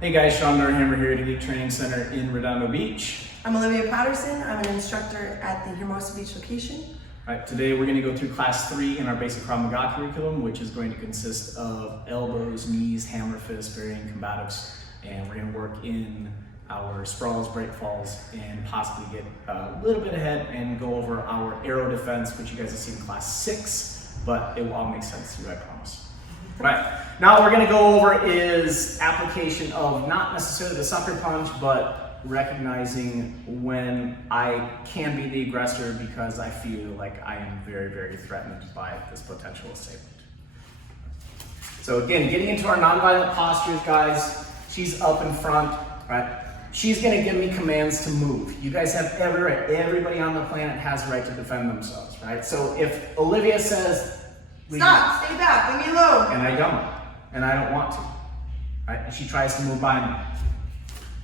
Hey guys, Sean Hammer here at Elite Training Center in Redondo Beach. I'm Olivia Patterson. I'm an instructor at the Hermosa Beach location. All right, today we're going to go through class 3 in our basic Krav Maga curriculum, which is going to consist of elbows, knees, hammer fists, varying combatives, and we're going to work in our sprawls, break falls, and possibly get a little bit ahead and go over our arrow defense, which you guys have seen in class 6, but it will all make sense to you, I promise. Right, now what we're going to go over is application of not necessarily the sucker punch, but recognizing when I can be the aggressor because I feel like I am very, very threatened by this potential assailant. So again, getting into our nonviolent postures, guys, she's up in front, right? She's going to give me commands to move. You guys have every right. Everybody on the planet has the right to defend themselves, right? So if Olivia says, stop, stay back, leave me alone. And I don't want to, right? And she tries to move by me.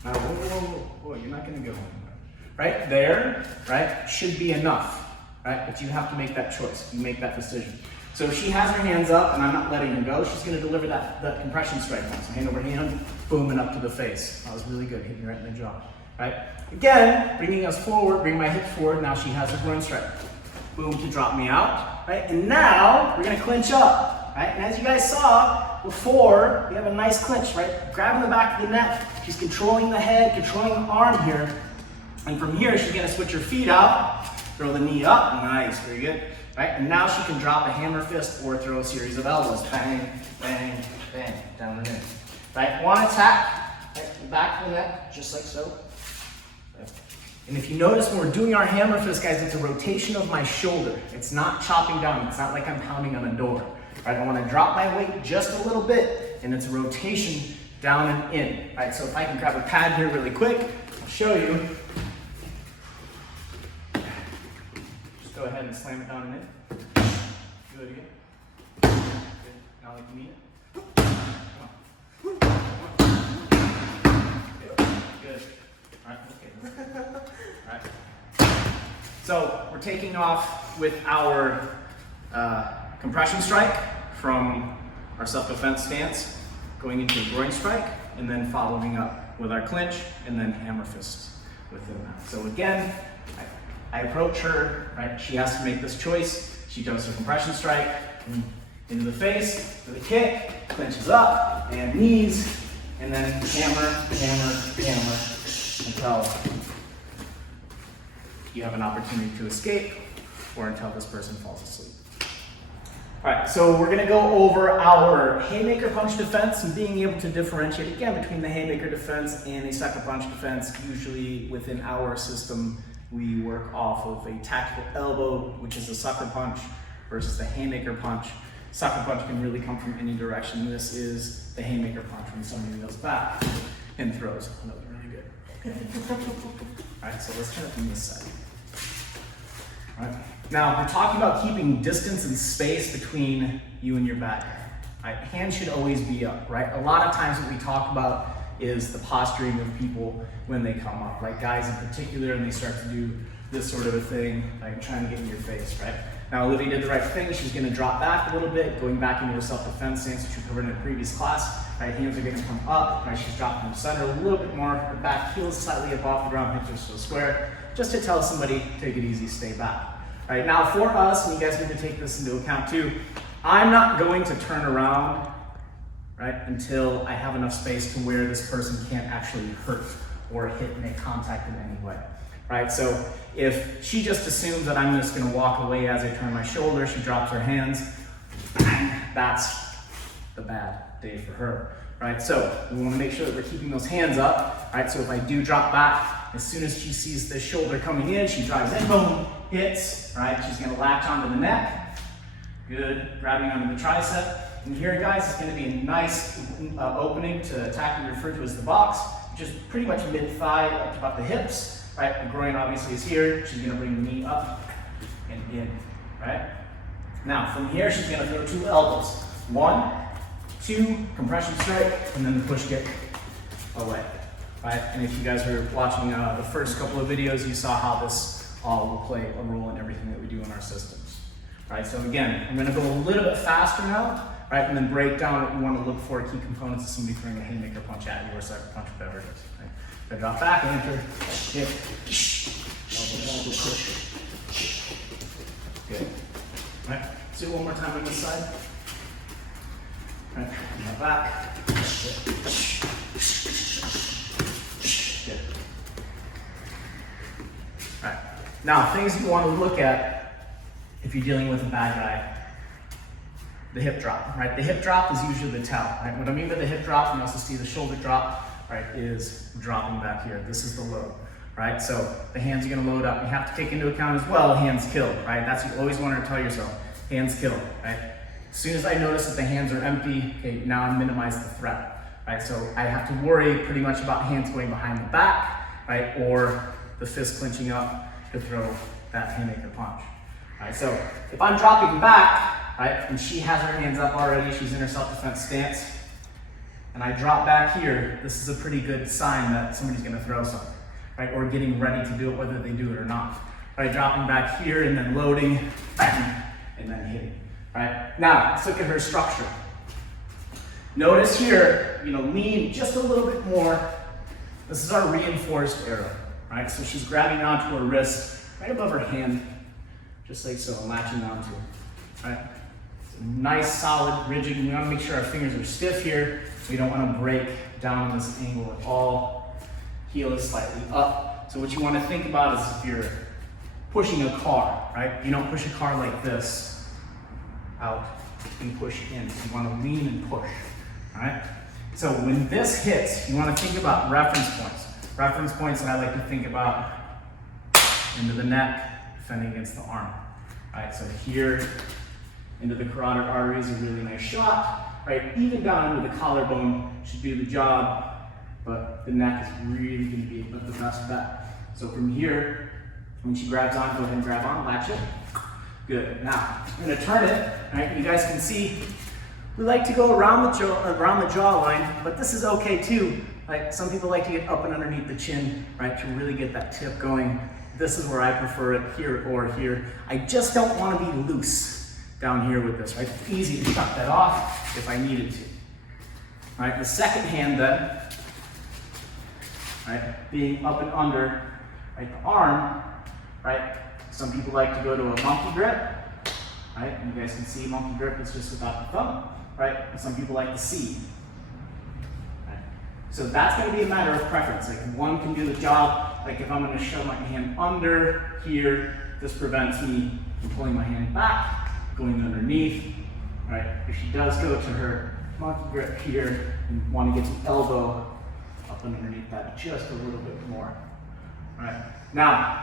Now, whoa, you're not gonna go anywhere. Right there, right, should be enough, right? But you have to make that choice, you make that decision. So if she has her hands up and I'm not letting her go, she's gonna deliver that compression strike. So hand over hand, boom, and up to the face. That was really good, hitting you right in the jaw, right? Again, bringing us forward, bring my hips forward, now she has her groin strike. Boom, to drop me out, right? And now we're gonna clinch up, right? And as you guys saw before, we have a nice clinch, right? Grabbing the back of the neck. She's controlling the head, controlling the arm here. And from here, she's gonna switch her feet out, throw the knee up, nice, very good, right? And now she can drop a hammer fist or throw a series of elbows. Bang, bang, bang, down and in. Right, one attack, right, the back of the neck, just like so. And if you notice when we're doing our hammer fist, guys, it's a rotation of my shoulder. It's not chopping down. It's not like I'm pounding on a door. Right? I want to drop my weight just a little bit, and it's a rotation down and in. Right? So if I can grab a pad here really quick, I'll show you. Just go ahead and slam it down and in. Do it again. Good. Now like you mean it. Good. All right. Okay. Right. So we're taking off with our compression strike from our self-defense stance, going into a groin strike, and then following up with our clinch, and then hammer fist within that. So again, I approach her, right? She has to make this choice. She does her compression strike, into the face, to the kick, clinches up, and knees, and then hammer, hammer, hammer, until you have an opportunity to escape or until this person falls asleep. All right, so we're gonna go over our haymaker punch defense and being able to differentiate again between the haymaker defense and a sucker punch defense. Usually within our system, we work off of a tactical elbow, which is a sucker punch, versus the haymaker punch. Sucker punch can really come from any direction. This is the haymaker punch when somebody goes back and throws. Oh, that was really good. All right, so let's try it from this side. All right. Now, we're talking about keeping distance and space between you and your bad guy. Right? Hands should always be up, right? A lot of times what we talk about is the posturing of people when they come up, like guys in particular, and they start to do this sort of a thing, like trying to get in your face, right? Now, Olivia did the right thing. She's gonna drop back a little bit, going back into a self-defense stance, which we covered in a previous class. Right, hands are gonna come up, right? She's dropping the center a little bit more, her back heels slightly up off the ground, hips are still square, just to tell somebody, take it easy, stay back. All right, now for us, and you guys need to take this into account too, I'm not going to turn around, right, until I have enough space to where this person can't actually hurt or hit, make contact in any way, right? So if she just assumes that I'm just gonna walk away as I turn my shoulder, she drops her hands, that's the bad day for her, right? So we wanna make sure that we're keeping those hands up, right? So if I do drop back, as soon as she sees the shoulder coming in, she drives in, boom, hits, right? She's gonna latch onto the neck, good, grabbing onto the tricep. And here, guys, is gonna be a nice opening to attack what we refer to as the box, which is pretty much mid-thigh up to about the hips, right? The groin obviously is here. She's gonna bring the knee up and in, right? Now, from here, she's gonna throw 2 elbows. 1, 2, compression strike, and then the push kick away, right? And if you guys were watching the first couple of videos, you saw how this all will play a role in everything that we do in our systems, right? So again, I'm gonna go a little bit faster now, right? And then break down what you want to look for, key components of somebody throwing a haymaker punch at you or sucker punch, whatever it is. Right? So drop back, enter, hit, elbow, push. Good. Right? Let's do it one more time on this side. Right? Now back. Good. Good. All right. Now, things you want to look at if you're dealing with a bad guy. The hip drop, right? The hip drop is usually the tell, right? What I mean by the hip drop, and you also see the shoulder drop, right, is dropping back here. This is the load, right? So the hands are gonna load up. You have to take into account as well, hands kill, right? That's what you always want to tell yourself, hands kill, right? As soon as I notice that the hands are empty, okay, now I minimize the threat, right? So I have to worry pretty much about hands going behind the back, right? Or the fist clenching up to throw that haymaker punch, right? So if I'm dropping back, right, and she has her hands up already, she's in her self-defense stance, and I drop back here, this is a pretty good sign that somebody's gonna throw something, right, or getting ready to do it, whether they do it or not. Right, dropping back here and then loading, bang, and then hitting, right? Now, let's look at her structure. Notice here, lean just a little bit more. This is our reinforced arrow, right? So she's grabbing onto her wrist, right above her hand, just like so, latching onto it, right? Nice, solid, rigid. We want to make sure our fingers are stiff here. We don't want to break down on this angle at all. Heel is slightly up. So what you want to think about is if you're pushing a car, right? You don't push a car like this out and push in. You want to lean and push, all right? So when this hits, you want to think about reference points. Reference points that I like to think about into the neck, defending against the arm, all right? So here, into the carotid artery is a really nice shot, right? Even down into the collarbone should do the job, but the neck is really going to be the best bet. So from here, when she grabs on, go ahead and grab on, latch it. Good. Now, I'm going to turn it, right? You guys can see we like to go around the jawline, but this is okay too. Like some people like to get up and underneath the chin, right, to really get that tip going. This is where I prefer it, here or here. I just don't want to be loose down here with this, right? It's easy to cut that off if I needed to. All right, the second hand then, right, being up and under, right, the arm, right? Some people like to go to a monkey grip, right? And you guys can see monkey grip is just without the thumb, right? And some people like the C. Right? So that's going to be a matter of preference. Like one can do the job. Like if I'm going to shove my hand under here, this prevents me from pulling my hand back, going underneath, right? If she does go to her monkey grip here and want to get some elbow up underneath that just a little bit more, right? Now,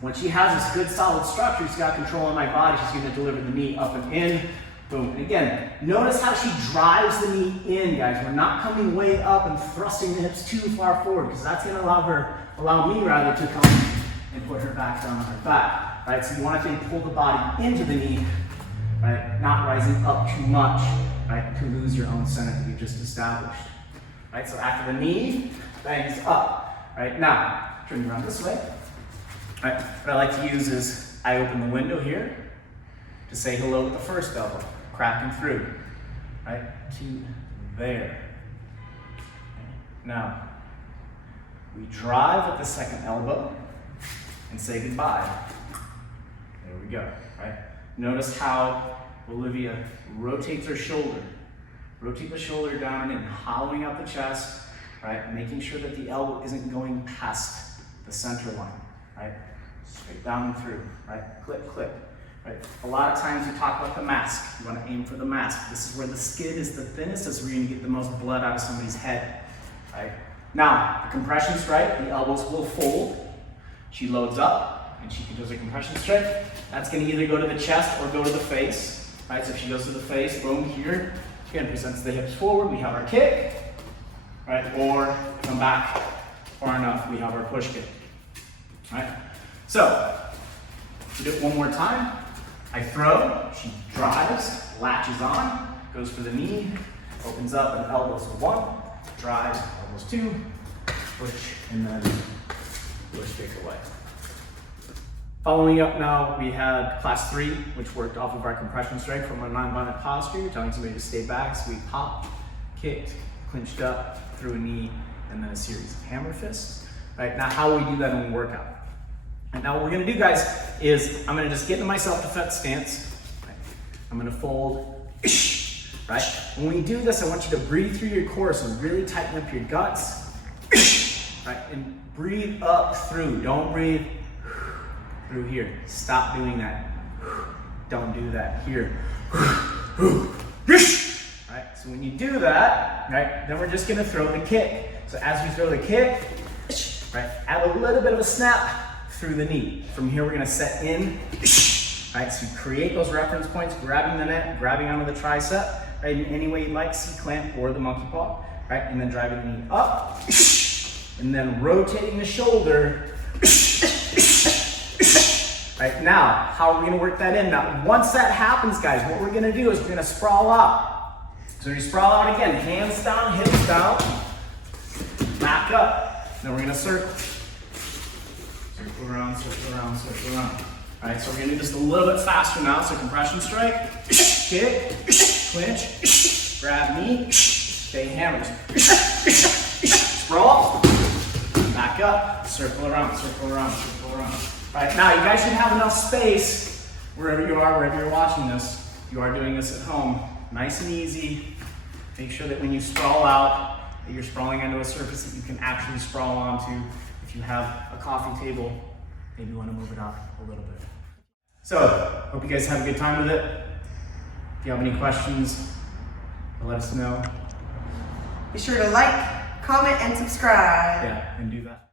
when she has this good solid structure, she's got control on my body, she's going to deliver the knee up and in, boom. And again, notice how she drives the knee in, guys. We're not coming way up and thrusting the hips too far forward because that's going to allow me to come and put her back down on her back, right? So you want to pull the body into the knee, right? Not rising up too much, right? To lose your own center that you just established, right? So after the knee, bangs up, right? Now, turn around this way, right? What I like to use is I open the window here to say hello with the first elbow, cracking through, right? To there. Now, we drive at the second elbow and say goodbye. There we go, right? Notice how Olivia rotates her shoulder. Rotate the shoulder down and in, hollowing out the chest, right? Making sure that the elbow isn't going past the center line, right? Straight down and through, right? Clip, clip, right? A lot of times we talk about the mask. You want to aim for the mask. This is where the skin is the thinnest. This is where you're going to get the most blood out of somebody's head, right? Now, the compression strike, the elbows will fold. She loads up and she does a compression strike. That's going to either go to the chest or go to the face, right? So if she goes to the face, boom, here, again, presents the hips forward. We have our kick, right? Or come back far enough, we have our push kick, right? So, to do it one more time, I throw, she drives, latches on, goes for the knee, opens up and elbows to one, drives, elbows two, push, and then push kick away. Following up now, we had class 3, which worked off of our compression strike from a non-violent posture, telling somebody to stay back. So we popped, kicked, clinched up, threw a knee, and then a series of hammer fists. Right, now how we do that in the workout. And now what we're gonna do, guys, is I'm gonna just get into my self-defense stance. Right? I'm gonna fold, right? When we do this, I want you to breathe through your core, so really tighten up your guts, right? And breathe up through, don't breathe through here. Stop doing that. Don't do that here. Right, so when you do that, right, then we're just gonna throw the kick. So as we throw the kick, right, add a little bit of a snap through the knee. From here, we're gonna set in, right, so you create those reference points, grabbing the net, grabbing onto the tricep, right, in any way you like, C-clamp or the monkey paw, right, and then driving the knee up, and then rotating the shoulder. Right, now, how are we gonna work that in? Now, once that happens, guys, what we're gonna do is we're gonna sprawl out. So we sprawl out again, hands down, hips down, back up. Then we're gonna circle. Circle around, circle around, circle around. All right, so we're gonna do this a little bit faster now. So compression strike, kick, clinch, grab knee, stay hammers. Sprawl, back up, circle around, circle around, circle around. All right, now you guys should have enough space wherever you are, wherever you're watching this. You are doing this at home, nice and easy. Make sure that when you sprawl out, that you're sprawling onto a surface that you can actually sprawl onto. If you have a coffee table, maybe you want to move it up a little bit. So, hope you guys have a good time with it. If you have any questions, let us know. Be sure to like, comment, and subscribe. Yeah, and do that.